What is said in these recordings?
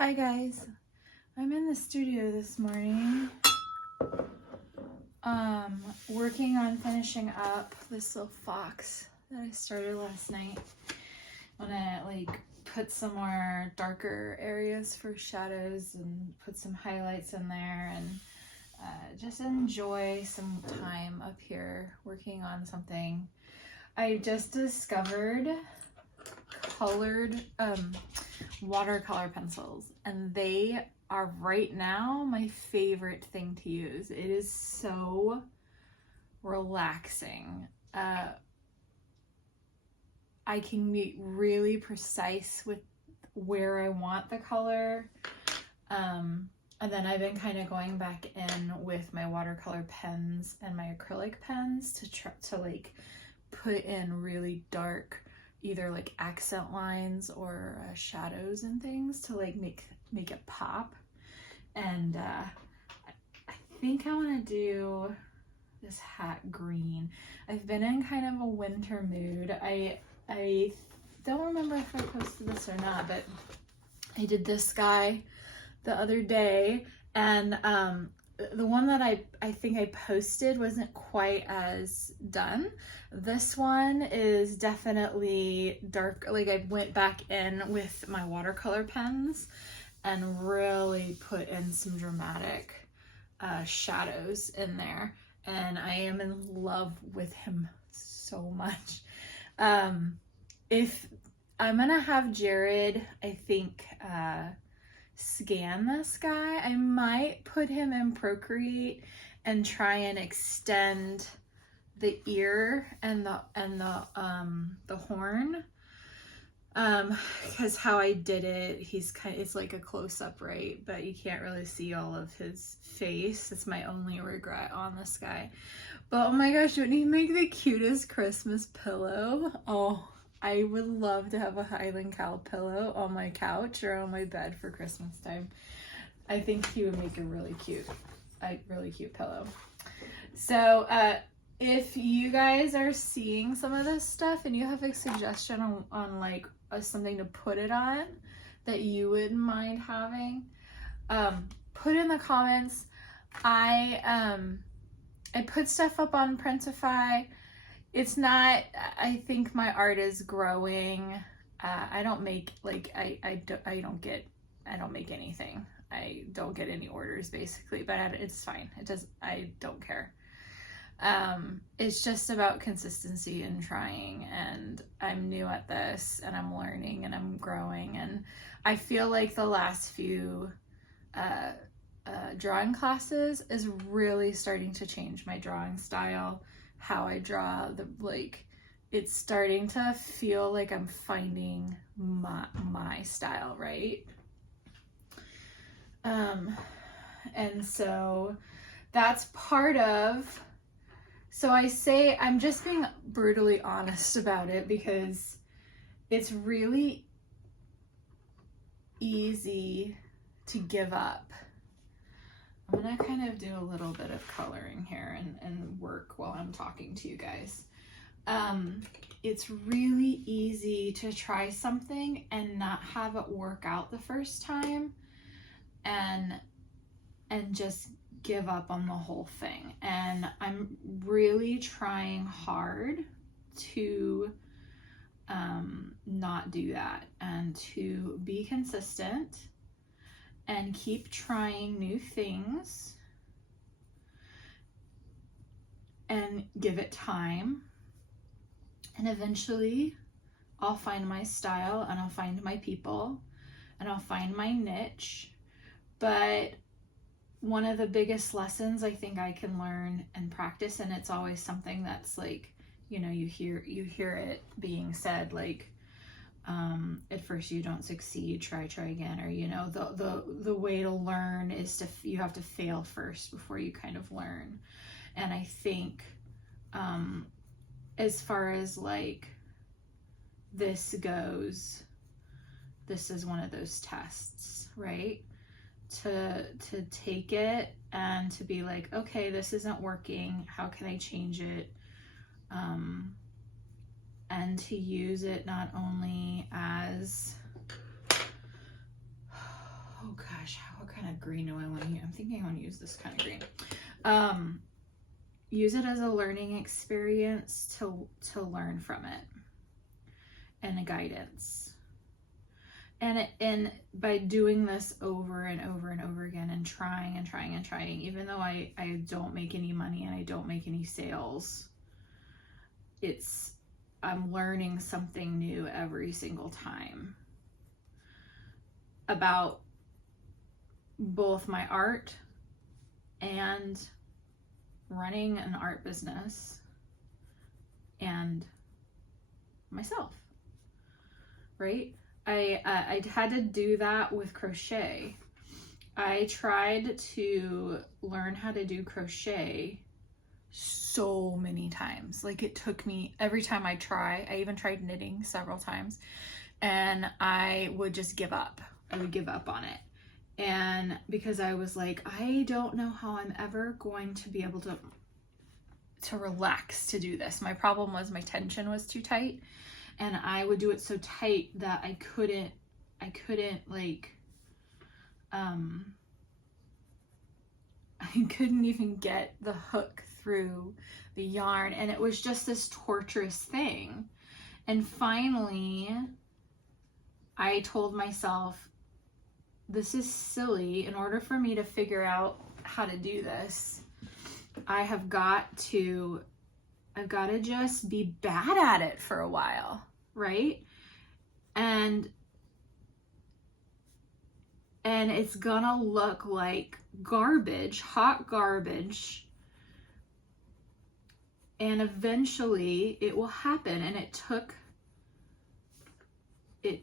Hi guys, I'm in the studio this morning, working on finishing up this little fox that I started last night. I'm gonna put some more darker areas for shadows and put some highlights in there and just enjoy some time up here working on something. I just discovered colored watercolor pencils, and they are right now my favorite thing to use. It is so relaxing. I can be really precise with where I want the color. And then I've been kind of going back in with my watercolor pens and my acrylic pens to try to put in really dark either accent lines or shadows and things to make it pop. And I think I want to do this hat green. I've been in kind of a winter mood. I don't remember if I posted this or not, but I did this guy the other day, and the one that I think I posted wasn't quite as done. This one is definitely dark. I went back in with my watercolor pens and really put in some dramatic shadows in there, and I am in love with him so much. If I'm gonna have Jared, I think, scan this guy, I might put him in Procreate and try and extend the ear and the horn, because how I did it, it's like a close-up, right, but you can't really see all of his face. It's my only regret on this guy. But oh my gosh, wouldn't he make the cutest Christmas pillow? Oh, I would love to have a Highland cow pillow on my couch or on my bed for Christmas time. I think he would make a really cute pillow. So if you guys are seeing some of this stuff and you have a suggestion on something to put it on that you wouldn't mind having, put in the comments. I put stuff up on Printify. It's not, I think my art is growing. I don't make I don't make anything. I don't get any orders basically, but it's fine. I don't care. It's just about consistency and trying, and I'm new at this and I'm learning and I'm growing, and I feel like the last few drawing classes is really starting to change my drawing style, how I draw. It's starting to feel like I'm finding my style, right? And so that's part of, so I say I'm just being brutally honest about it because it's really easy to give up. I'm gonna kind of do a little bit of coloring here and work while I'm talking to you guys. It's really easy to try something and not have it work out the first time and just give up on the whole thing. And I'm really trying hard to not do that and to be consistent and keep trying new things and give it time. And eventually I'll find my style and I'll find my people and I'll find my niche. But one of the biggest lessons I think I can learn and practice, and it's always something that's you hear it being said, at first you don't succeed, try again, or the way to learn is you have to fail first before you kind of learn. And I think as far as this goes, this is one of those tests, right? To take it and to be like, okay, this isn't working, how can I change it? And to use it not only as gosh, what kind of green do I want to use? I'm thinking I want to use this kind of green. Use it as a learning experience to learn from it, and a guidance. And by doing this over and over and over again, and trying and trying and trying, even though I don't make any money and I don't make any sales, I'm learning something new every single time about both my art and running an art business and myself, right? I had to do that with crochet. I tried to learn how to do crochet so many times. Like, it took me, every time I even tried knitting several times, and I would just give up. I would give up on it. And because I was like, I don't know how I'm ever going to be able to relax to do this. My problem was my tension was too tight, and I would do it so tight that I couldn't like, I couldn't even get the hook through the yarn, and it was just this torturous thing. And finally, I told myself, this is silly. In order for me to figure out how to do this, I've got to just be bad at it for a while, right? And it's gonna look like garbage, hot garbage, and eventually it will happen. And it took it,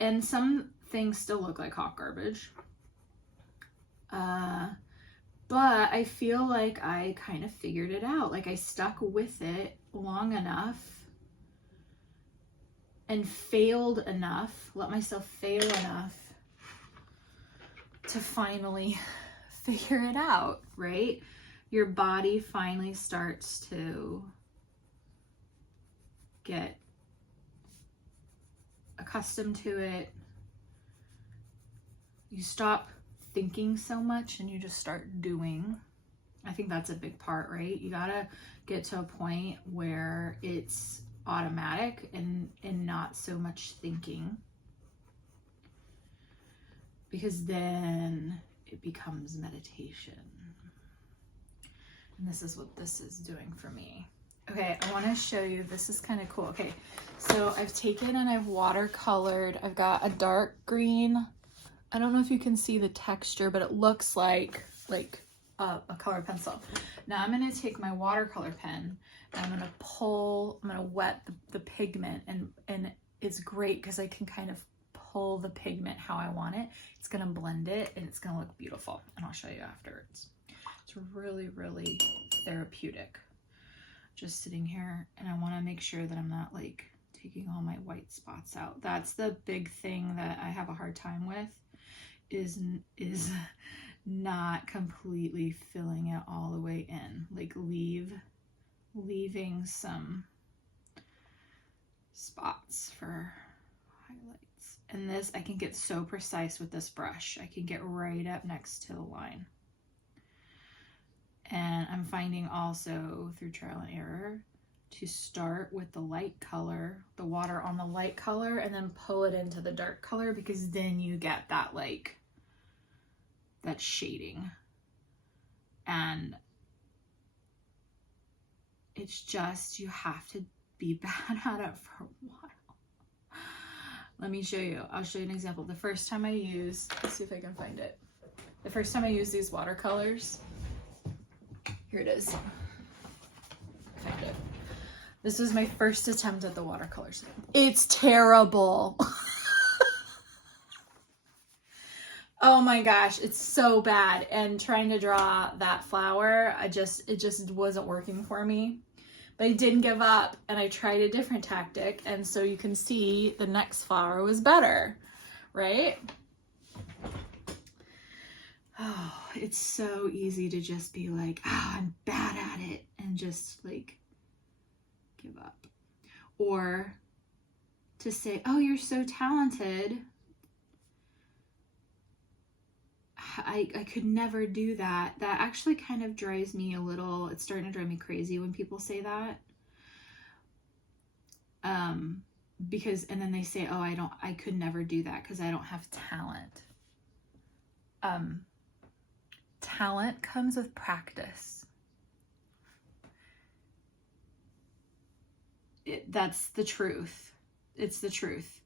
and some things still look like hot garbage, but I feel like I kind of figured it out. Like, I stuck with it long enough and failed enough, let myself fail enough to finally figure it out, right? Your body finally starts to get accustomed to it. You stop thinking so much and you just start doing. I think that's a big part, right? You gotta get to a point where it's automatic and not so much thinking, because then it becomes meditation. And this is what this is doing for me. Okay, I want to show you, this is kind of cool. Okay, so I've taken and I've watercolored. I've got a dark green. I don't know if you can see the texture, but it looks like a color pencil. Now I'm going to take my watercolor pen and I'm going to wet the pigment, and it's great because I can kind of pull the pigment how I want it. It's going to blend it and it's going to look beautiful, and I'll show you afterwards. It's really, really therapeutic. Just sitting here, and I want to make sure that I'm not like taking all my white spots out. That's the big thing that I have a hard time with, is not completely filling it all the way in. Like, leaving some spots for highlights. And this, I can get so precise with this brush. I can get right up next to the line. And I'm finding also through trial and error to start with the light color, the water on the light color, and then pull it into the dark color, because then you get that, like, that shading. And it's just, you have to be bad at it for a while. Let me show you. I'll show you an example. The first time I used, let's see if I can find it. The first time I used these watercolors, here it is. Find it. This was my first attempt at the watercolors. It's terrible. Oh my gosh, it's so bad. And trying to draw that flower, it just wasn't working for me. But I didn't give up, and I tried a different tactic, and so you can see the next flower was better, right? Oh, it's so easy to just be like, I'm bad at it, and just like give up. Or to say, oh, you're so talented, I could never do that. That actually kind of drives me a little, it's starting to drive me crazy when people say that. Because, and then they say, oh, I could never do that because I don't have talent. Talent comes with practice. That's the truth. It's the truth.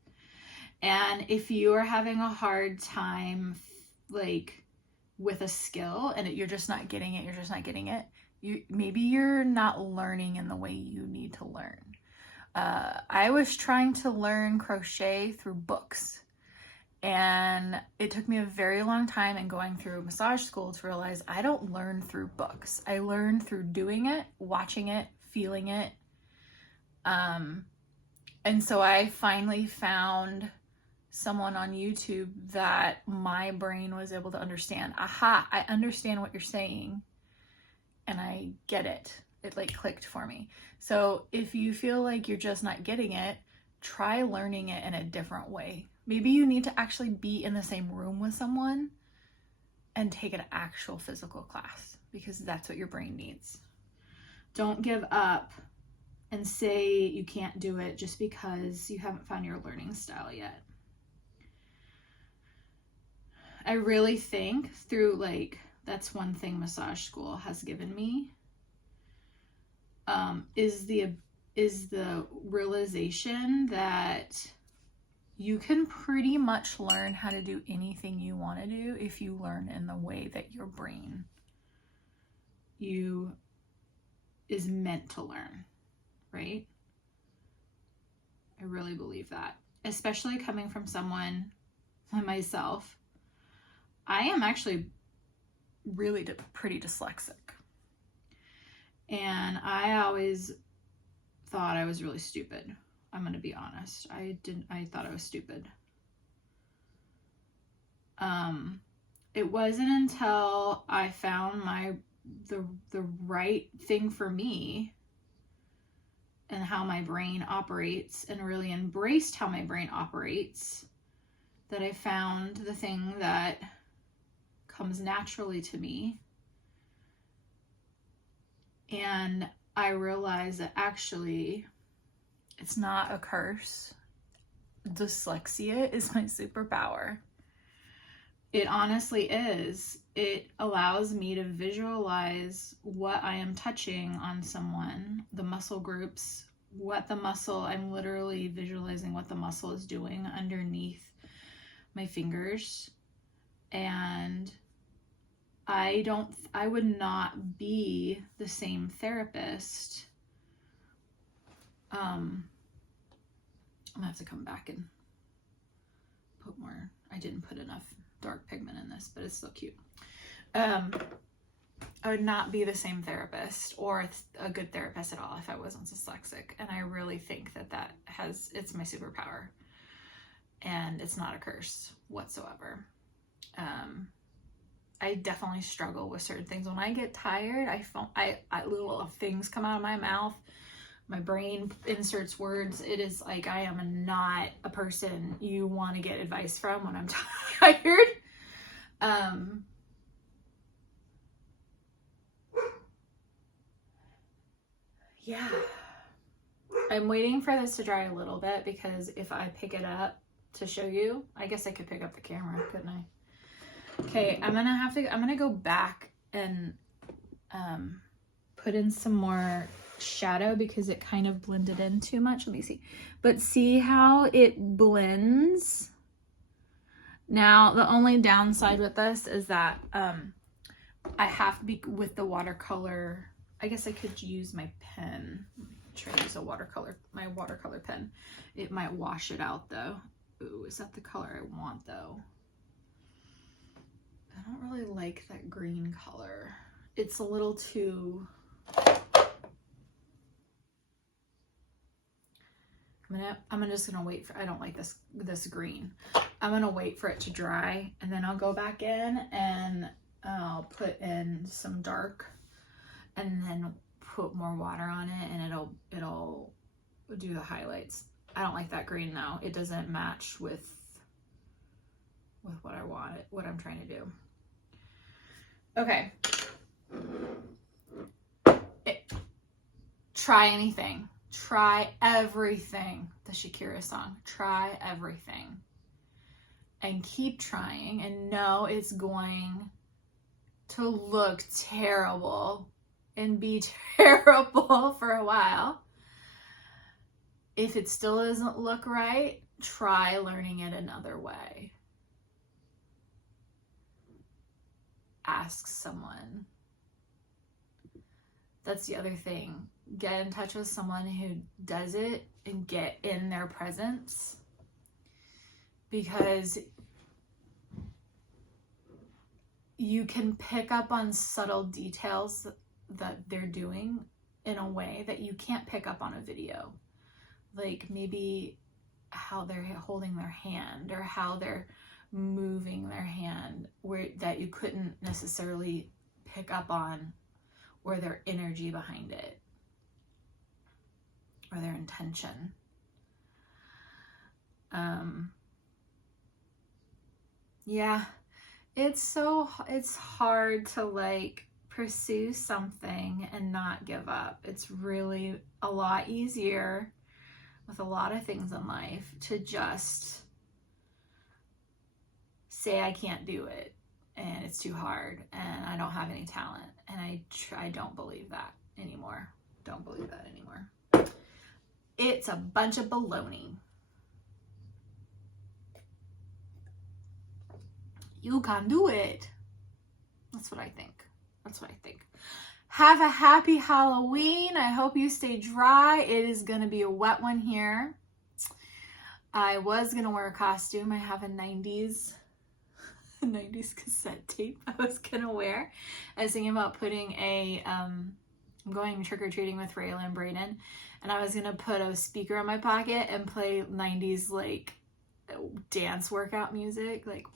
And if you are having a hard time, like, with a skill and you're just not getting it, maybe you're not learning in the way you need to learn. I was trying to learn crochet through books, and it took me a very long time and going through massage school to realize I don't learn through books. I learn through doing it, watching it, feeling it. And so I finally found someone on YouTube that my brain was able to understand. Aha, I understand what you're saying and I get it. It like clicked for me. So if you feel like you're just not getting it, try learning it in a different way. Maybe you need to actually be in the same room with someone and take an actual physical class, because that's what your brain needs. Don't give up and say you can't do it just because you haven't found your learning style yet. I really think through, like, that's one thing massage school has given me, is the realization that you can pretty much learn how to do anything you want to do if you learn in the way that your brain is meant to learn, right? I really believe that, especially coming from someone like myself. I am actually really pretty dyslexic, and I always thought I was really stupid. I'm going to be honest. I thought I was stupid. It wasn't until I found the right thing for me and how my brain operates, and really embraced how my brain operates, that I found the thing that comes naturally to me. And I realized that actually it's not a curse. Dyslexia is my superpower. It honestly is. It allows me to visualize what I am touching on someone, the muscle groups, I'm literally visualizing what the muscle is doing underneath my fingers. And I would not be the same therapist. I'm gonna have to come back and put more. I didn't put enough dark pigment in this, but it's still cute. I would not be the same therapist or a good therapist at all if I wasn't dyslexic. And I really think that it's my superpower, and it's not a curse whatsoever. I definitely struggle with certain things. When I get tired, I little things come out of my mouth. My brain inserts words. It is like I am not a person you want to get advice from when I'm tired. Yeah. I'm waiting for this to dry a little bit, because if I pick it up to show you, I guess I could pick up the camera, couldn't I? Okay, I'm gonna go back and put in some more shadow because it kind of blended in too much. Let me see. But see how it blends? Now, the only downside with this is that I have to be with the watercolor. I guess I could use my pen. Try to use my watercolor pen. It might wash it out though. Ooh, is that the color I want though? I don't really like that green color. It's a little too... I'm just gonna wait for... I don't like this green. I'm gonna wait for it to dry, and then I'll go back in and I'll put in some dark, and then put more water on it, and it'll do the highlights. I don't like that green though. It doesn't match with what I want, what I'm trying to do. Okay. Try anything. Try everything. The Shakira song. Try everything. And keep trying, and know it's going to look terrible and be terrible for a while. If it still doesn't look right, try learning it another way. Ask someone. That's the other thing. Get in touch with someone who does it and get in their presence, because you can pick up on subtle details that they're doing in a way that you can't pick up on a video. Like maybe how they're holding their hand or how they're moving their hand, where that you couldn't necessarily pick up on, or their energy behind it, or their intention. Yeah, it's hard to like pursue something and not give up. It's really a lot easier with a lot of things in life to just say I can't do it and it's too hard and I don't have any talent, and I don't believe that anymore. Don't believe that anymore. It's a bunch of baloney. You can do it. That's what I think. That's what I think. Have a happy Halloween. I hope you stay dry. It is going to be a wet one here. I was going to wear a costume. I have a 90s cassette tape I was going to wear. I was thinking about putting I'm going trick-or-treating with Rayla and Brayden, and I was going to put a speaker in my pocket and play 90s like dance workout music, like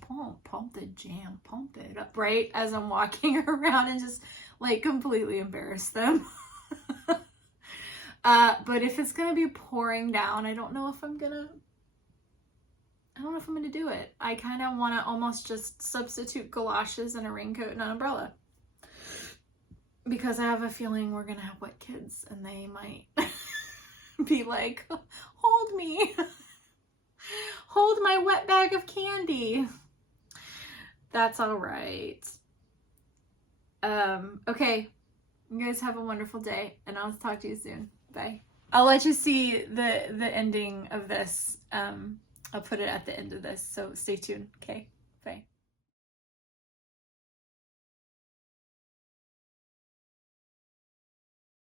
pump the jam, pump it up, right, as I'm walking around, and just like completely embarrass them. But if it's gonna be pouring down, I don't know if I'm gonna do it. I kind of want to almost just substitute galoshes and a raincoat and an umbrella, because I have a feeling we're gonna have wet kids and they might be like, hold me. Hold my wet bag of candy. That's all right. Okay. You guys have a wonderful day, and I'll talk to you soon. Bye. I'll let you see the ending of this. I'll put it at the end of this, so stay tuned. Okay. Bye.